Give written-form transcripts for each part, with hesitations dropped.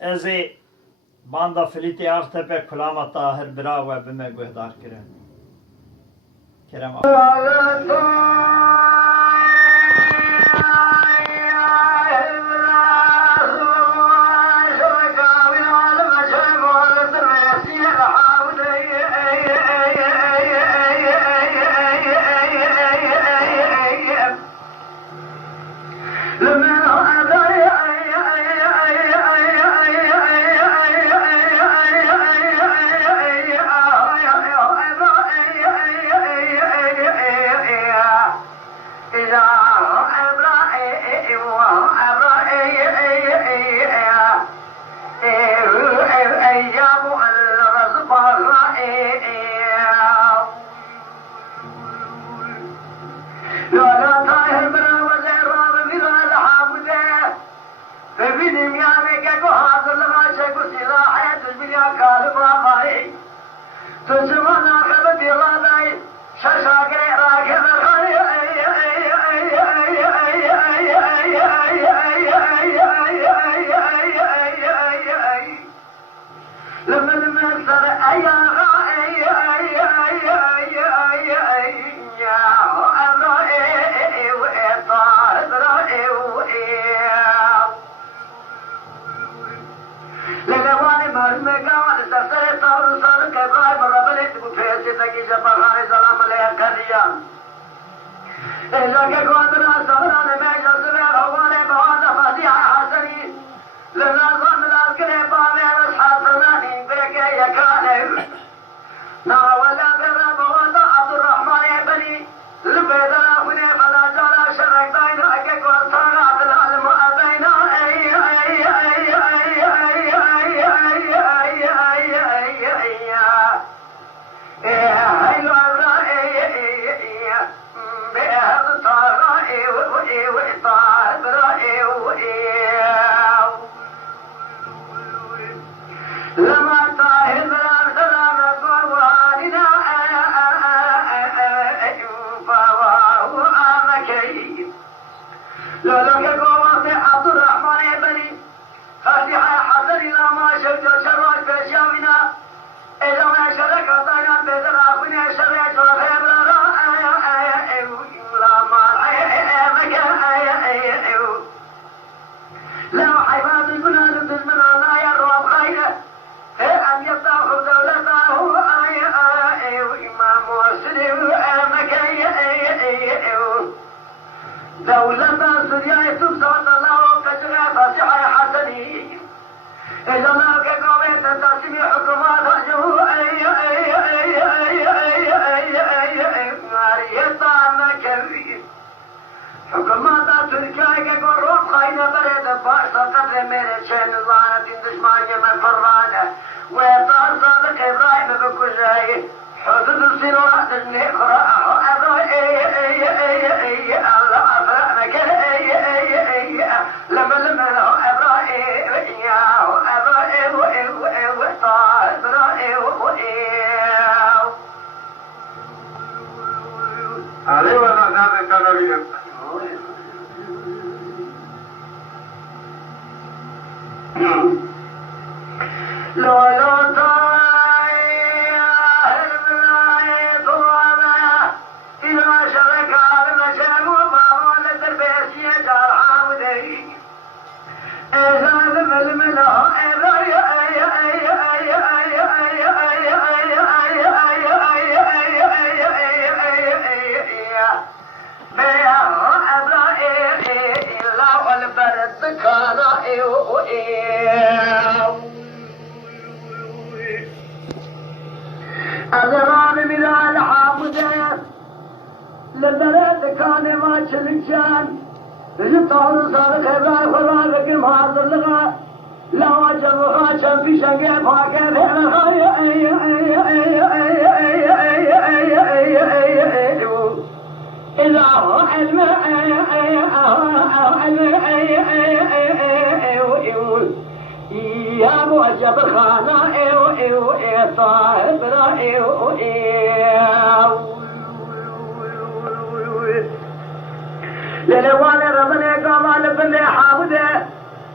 ازی باندا فلیتی آختپه کلاما طاهر برا و بمه گوهدار کرم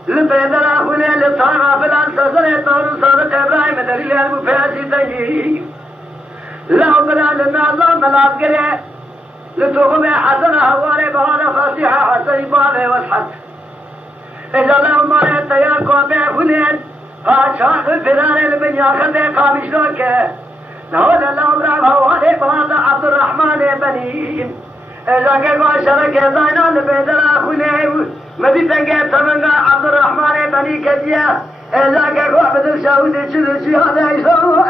لبيدر أخوني لطاقة فلان سزر طور صادق إبراهيم دليل المفاسي تنجي لو بلا للناظر ملاذ قري لتوقم حسن هواري بهذا فاسحة حسن بابي واسحت إذا لو مريت تياركو بأخونين فاشاق الفدان لمن ياخذ قامش لوكه هذا لو براب هواري بهذا عبد الرحمن بني إذا كان شرك زينا لبيدر أخوني مدي تنقى تمنى عبد الرحمن بني كديا إذا كان عبد الشهود الشهود هذا يسوع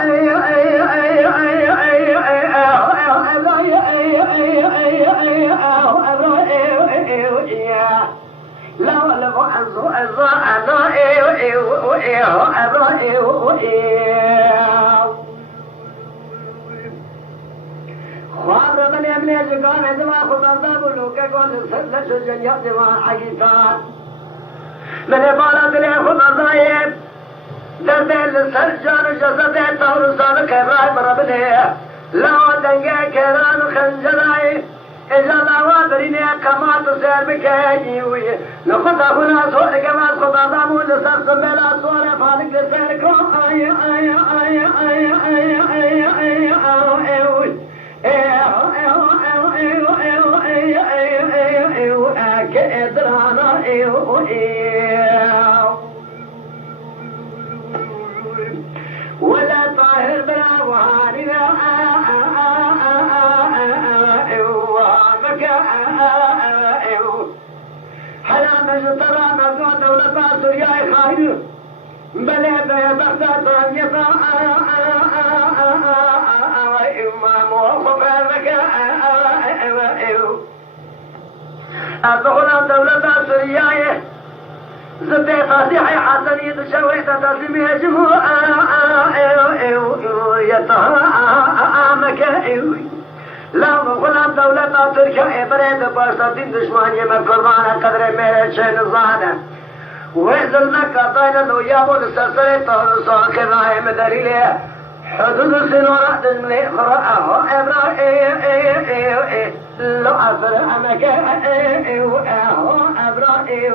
خواب من امنی جگان ادوا خبردار بولو که کون لش جنیا دیوان حقیقت من بالا دل خبردار در دل سر جان جسد طور صادق ابراهیم ربنا لا دنگه کران خنجرای اذا لا برینه کمال سر بکنی وی نخدا هنا صور کمال خبردار مول سر سملا صور فالک سر کو ای ای ای ای ای ای ای ولا طاهر بلا وهاننا حلا مجترى مزوى دولة سوريا خاير بلا بغداد يطا أدخل دولة سوريا زبي فاتحي حسني تشوي تتسمي جمهور يتهامك لا غلام دولة تركيا بريد باشتين دشمانية من قربان قدر ميرے شين زانه وإذن مكة طين لو يابون السلسلة طول صاك راهم دليله حدود سنورة دملي خرأه إبراهيم لو أفرع مكة إبراهيم